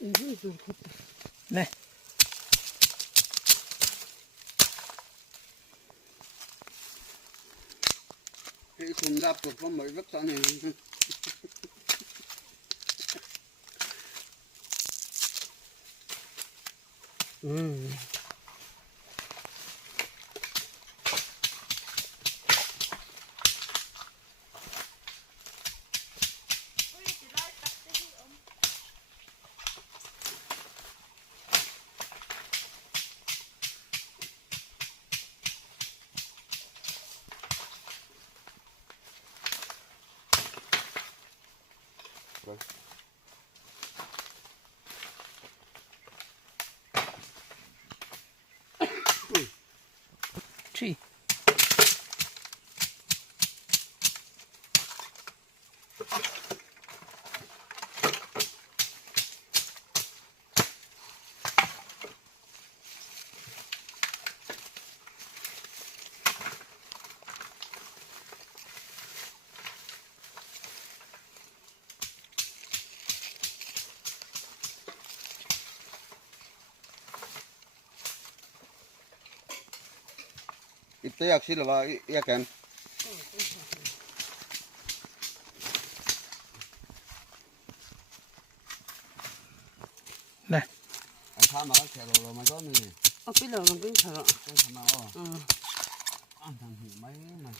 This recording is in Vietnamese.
này cái khung đạp được có mấy vết sao này Chị itu ya sih lah ya kan này anh tham mà cái rồi mà có mình Ở cái đầu nó cũng thở. cái tham mà ăn thằng gì mấy mà